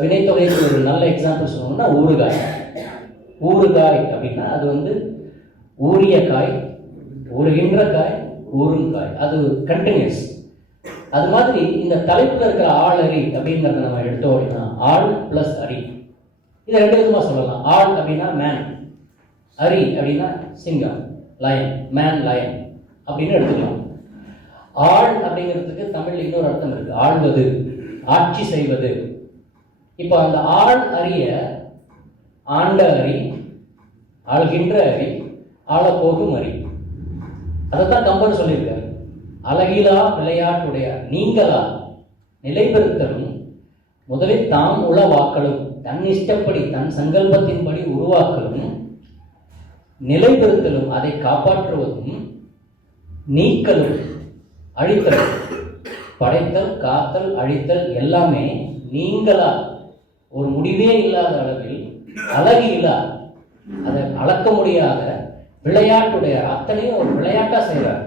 வினைத்தொகைக்கு ஒரு நல்ல எக்ஸாம்பிள் சொல்லணும்னா ஊறுகாய். ஊறுகாய் அப்படின்னா அது வந்து ஊறிய காய் ஊறுகின்ற காய் ஊறும் காய் அது கண்டினியூஸ் அது மாதிரி இந்த தலைப்பில் இருக்கிற ஆள் அரி அப்படிங்கிறத நம்ம எடுத்தோம் அப்படின்னா ஆள் பிளஸ் அரி. இதை ரெண்டு விதமாக சொல்லலாம். ஆள் அப்படின்னா மேன் அரி அப்படின்னா சிங்கம் லயன் மேன் லயன் அப்படின்னு எடுத்துக்கலாம். ஆள் அப்படிங்கிறதுக்கு தமிழ் இன்னொரு அர்த்தம் இருக்கு. ஆழ்வது ஆட்சி செய்வது. இப்போ அந்த ஆள் அறிய ஆண்ட அறி ஆள்கின்ற அறி ஆள போகும் அறி. அதைத்தான் கம்பன் சொல்லியிருக்காரு. அழகிலா விளையாட்டுடையார் நீங்களா நிலைபெறுத்தலும் முதலில் தாம் உளவாக்கலும் தன் இஷ்டப்படி தன் சங்கல்பத்தின்படி உருவாக்கலும் நிலைபெறுத்தலும் அதை காப்பாற்றுவதும் நீக்கலும் அழித்தலும். படைத்தல் காத்தல் அழித்தல் எல்லாமே நீங்களா ஒரு முடிவே இல்லாத அளவில் அழகு இல்லா. அதை அளக்க முடியாத விளையாட்டுடைய அத்தனையும் ஒரு விளையாட்டா செய்றார்.